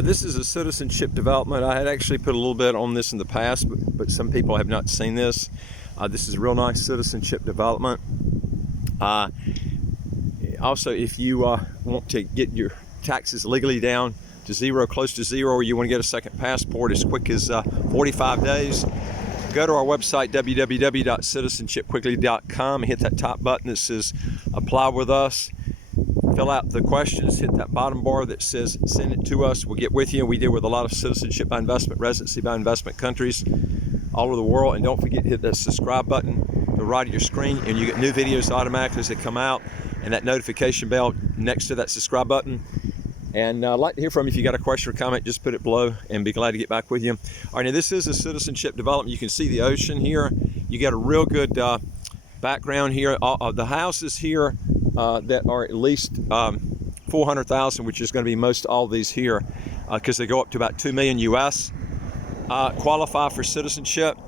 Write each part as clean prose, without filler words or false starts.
This is a citizenship development. I had actually put a little bit on this in the past, but some people have not seen this. This is a real nice citizenship development. Also, if you want to get your taxes legally down to zero, close to zero, or you want to get a second passport as quick as 45 days, go to our website, www.citizenshipquickly.com, and hit that top button that says Apply with Us. Fill out the questions, hit that bottom bar that says Send it to us. We'll get with you. We deal with a lot of citizenship by investment, residency by investment countries all over the world. And don't forget to hit that subscribe button to the right of your screen, and you get new videos automatically as they come out, and that notification bell next to that subscribe button. And I'd like to hear from you. If you got a question or comment, just put it below and be glad to get back with you. All right, now this is a citizenship development. You can see the ocean here. You got a real good background here. The houses here that are at least 400,000, which is going to be most all these here, because they go up to about 2 million US, qualify for citizenship.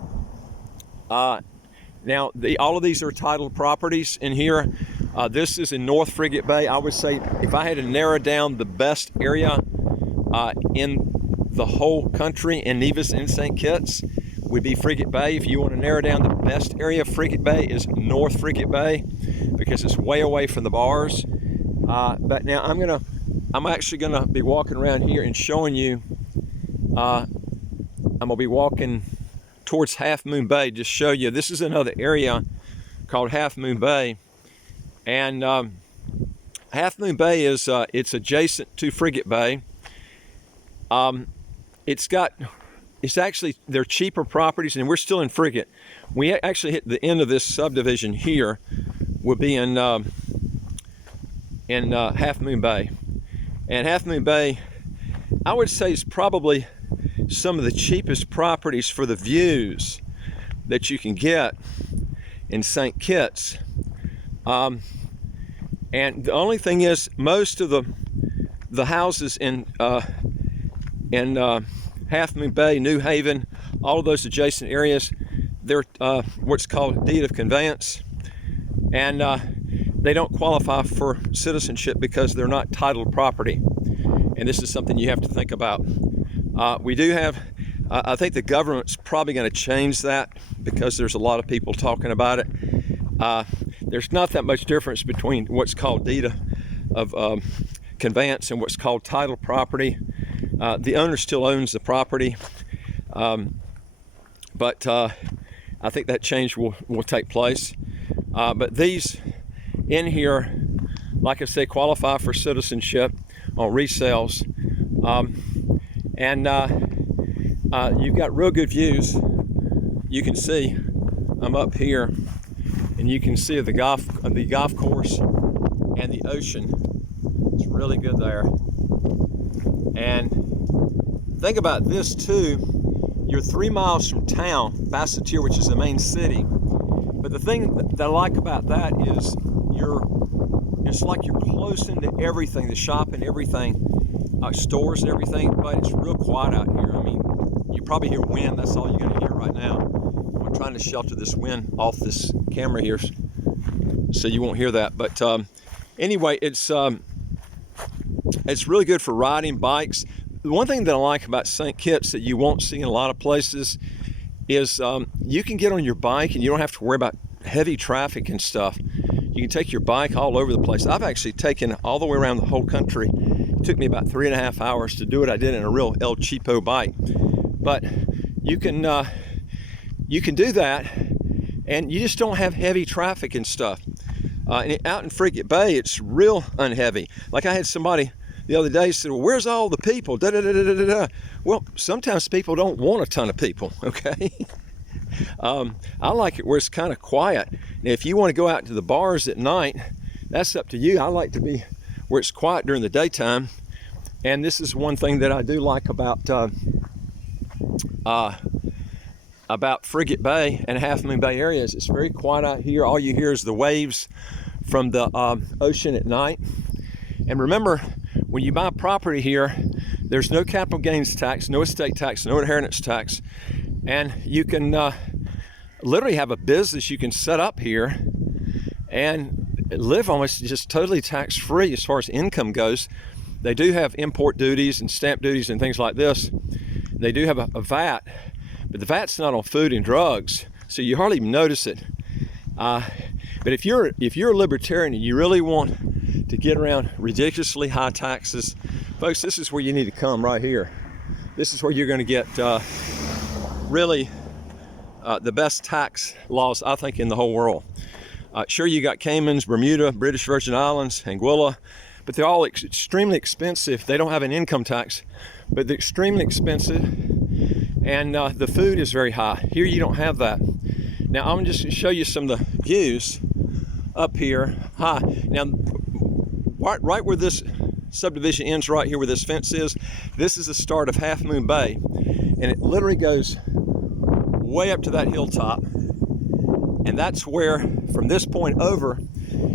Now, all of these are titled properties in here. This is in North Frigate Bay. I would say if I had to narrow down the best area in the whole country in Nevis and St. Kitts, would be Frigate Bay. If you want to narrow down the best area of Frigate Bay is North Frigate Bay, because it's way away from the bars. But now I'm actually gonna be walking around here and showing you. I'm gonna be walking towards Half Moon Bay, just show you. This is another area called Half Moon Bay, and Half Moon Bay is it's adjacent to Frigate Bay. It's actually, they're cheaper properties, and we're still in Frigate. We actually hit the end of this subdivision here. We'll be in Half Moon Bay. And Half Moon Bay, I would say, is probably some of the cheapest properties for the views that you can get in St. Kitts. And the only thing is, most of the houses in Half Moon Bay, New Haven, all of those adjacent areas, they're what's called deed of conveyance, and they don't qualify for citizenship because they're not titled property. And this is something you have to think about. We do have, I think the government's probably going to change that, because there's a lot of people talking about it. There's not that much difference between what's called deed of conveyance and what's called titled property. The owner still owns the property, but I think that change will take place. But these in here, like I say, qualify for citizenship on resales, and you've got real good views. You can see I'm up here, and you can see the golf course and the ocean. It's really good there. And think about this too. You're 3 miles from town, Basseterre, which is the main city. But the thing that I like about that is it's like you're close into everything, the shop and everything, stores and everything, but it's real quiet out here. I mean, you probably hear wind. That's all you're going to hear right now. I'm trying to shelter this wind off this camera here so you won't hear that. But anyway, it's really good for riding bikes. The one thing that I like about St. Kitts that you won't see in a lot of places is you can get on your bike and you don't have to worry about heavy traffic and stuff. You can take your bike all over the place. I've actually taken all the way around the whole country. It took me about 3.5 hours to do it. I did it in a real El Cheapo bike. But you can do that, and you just don't have heavy traffic and stuff. And out in Frigate Bay, it's real unheavy. Like I had somebody the other day said, well, where's all the people? Da, da, da, da, da, da. Well, sometimes people don't want a ton of people, okay? I like it where it's kind of quiet. Now, if you want to go out to the bars at night, that's up to you. I like to be where it's quiet during the daytime. And this is one thing that I do like about Frigate Bay and Half Moon Bay areas. It's very quiet out here. All you hear is the waves from the ocean at night. And remember, when you buy property here, there's no capital gains tax, no estate tax, no inheritance tax, and you can literally have a business you can set up here and live almost just totally tax-free as far as income goes. They do have import duties and stamp duties and things like this. They do have a VAT, but the VAT's not on food and drugs, so you hardly even notice it. But if you're a libertarian and you really want to get around ridiculously high taxes, folks, this is where you need to come right here. This is where you're going to get really the best tax laws, I think, in the whole world. Sure, you got Caymans, Bermuda, British Virgin Islands, Anguilla, but they're all extremely expensive. They don't have an income tax, but they're extremely expensive, and the food is very high. Here you don't have that. Now I'm just going to show you some of the views up here. Hi. Now, right where this subdivision ends, right here where this fence is, this is the start of Half Moon Bay, and it literally goes way up to that hilltop. And that's where, from this point over,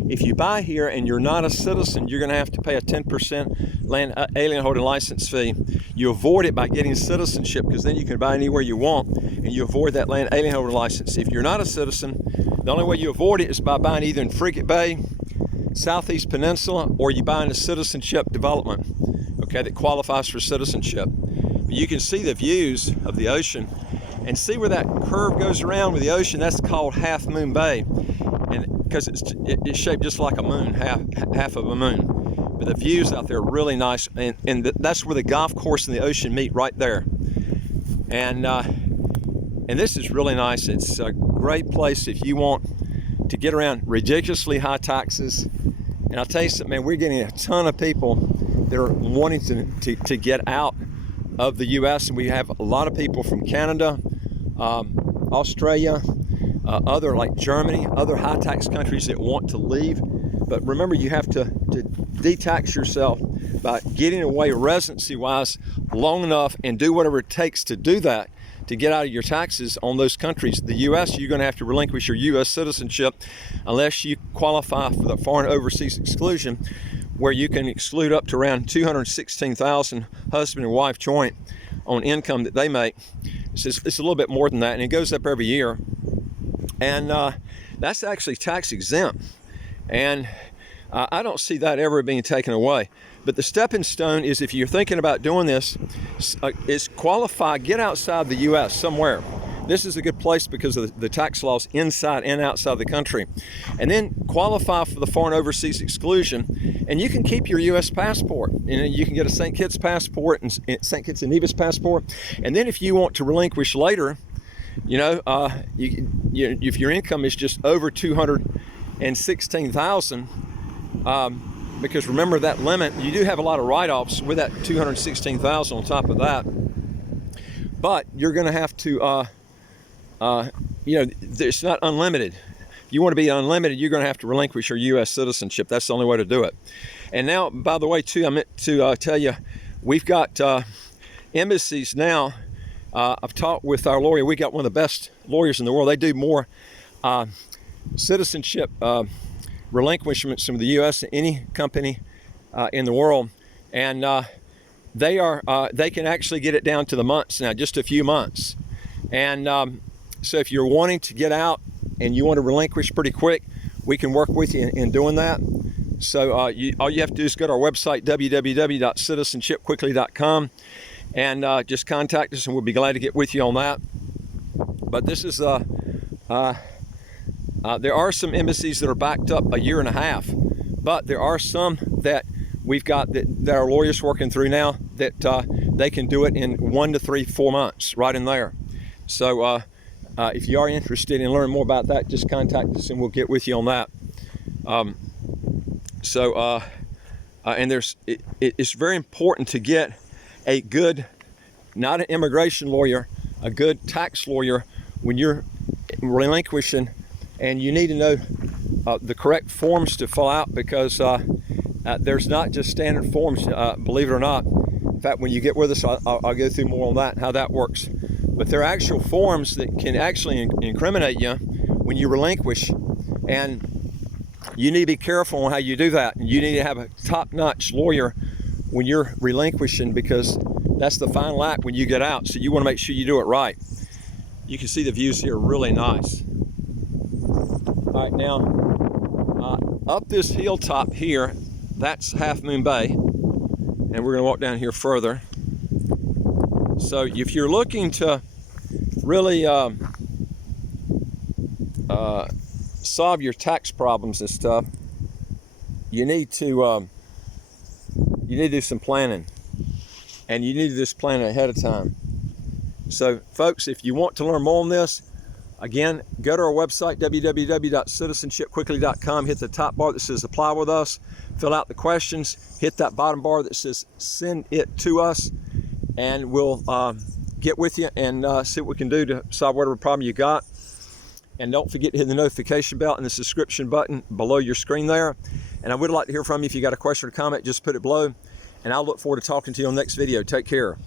if you buy here and you're not a citizen, you're going to have to pay a 10% land alien holding license fee. You avoid it by getting citizenship, because then you can buy anywhere you want, and you avoid that land alien holding license. If you're not a citizen, the only way you avoid it is by buying either in Frigate Bay, Southeast Peninsula, or you buy in a citizenship development, okay, that qualifies for citizenship. But you can see the views of the ocean, and see where that curve goes around with the ocean. That's called Half Moon Bay, and because it's shaped just like a moon, half of a moon. But the views out there are really nice, and that's where the golf course and the ocean meet, right there. And this is really nice. It's a great place if you want to get around ridiculously high taxes. And I'll tell you something, man, we're getting a ton of people that are wanting to get out of the U.S. and we have a lot of people from Canada, Australia, other like Germany, other high tax countries that want to leave. But remember, you have to detax yourself by getting away residency wise long enough and do whatever it takes to do that, to get out of your taxes on those countries. The U.S., you're going to have to relinquish your U.S. citizenship unless you qualify for the foreign overseas exclusion, where you can exclude up to around $216,000 husband and wife joint on income that they make. It's a little bit more than that, and it goes up every year. And that's actually tax exempt. And I don't see that ever being taken away. But the stepping stone is, if you're thinking about doing this, is qualify, get outside the U.S. somewhere. This is a good place because of the tax laws inside and outside the country. And then qualify for the foreign overseas exclusion, and you can keep your U.S. passport. You can get a St. Kitts passport and St. Kitts and Nevis passport. And then if you want to relinquish later, if your income is just over $216,000, because remember that limit, you do have a lot of write-offs with that $216,000 on top of that. But you're going to have to, it's not unlimited. If you want to be unlimited, you're going to have to relinquish your U.S. citizenship. That's the only way to do it. And now, by the way, too, I meant to tell you, we've got embassies now. I've talked with our lawyer. We got one of the best lawyers in the world. They do more citizenship relinquishments from the U.S. than any company in the world, and they can actually get it down to the months now, just a few months. And so if you're wanting to get out and you want to relinquish pretty quick, we can work with you in doing that. So all you have to do is go to our website, www.citizenshipquickly.com, and just contact us, and we'll be glad to get with you on that. But this is there are some embassies that are backed up a year and a half, but there are some that we've got that our lawyers working through now that they can do it in 1 to 3, 4 months right in there. So if you are interested in learning more about that, just contact us and we'll get with you on that. And it's very important to get a good, not an immigration lawyer, a good tax lawyer when you're relinquishing, and you need to know the correct forms to fill out, because there's not just standard forms, believe it or not. In fact, when you get with us, I'll go through more on that, how that works. But there are actual forms that can actually incriminate you when you relinquish, and you need to be careful on how you do that. And you need to have a top-notch lawyer when you're relinquishing, because that's the final act when you get out. So you want to make sure you do it right. You can see the views here are really nice. All right, now up this hilltop here, that's Half Moon Bay, and we're going to walk down here further. So if you're looking to really solve your tax problems and stuff, you need to do some planning, and you need to do this planning ahead of time. So folks, if you want to learn more on this, again, go to our website, www.citizenshipquickly.com, hit the top bar that says apply with us, fill out the questions, hit that bottom bar that says send it to us, and we'll get with you and see what we can do to solve whatever problem you got. And don't forget to hit the notification bell and the subscription button below your screen there. And I would like to hear from you. If you got a question or comment, just put it below. And I'll look forward to talking to you on the next video. Take care.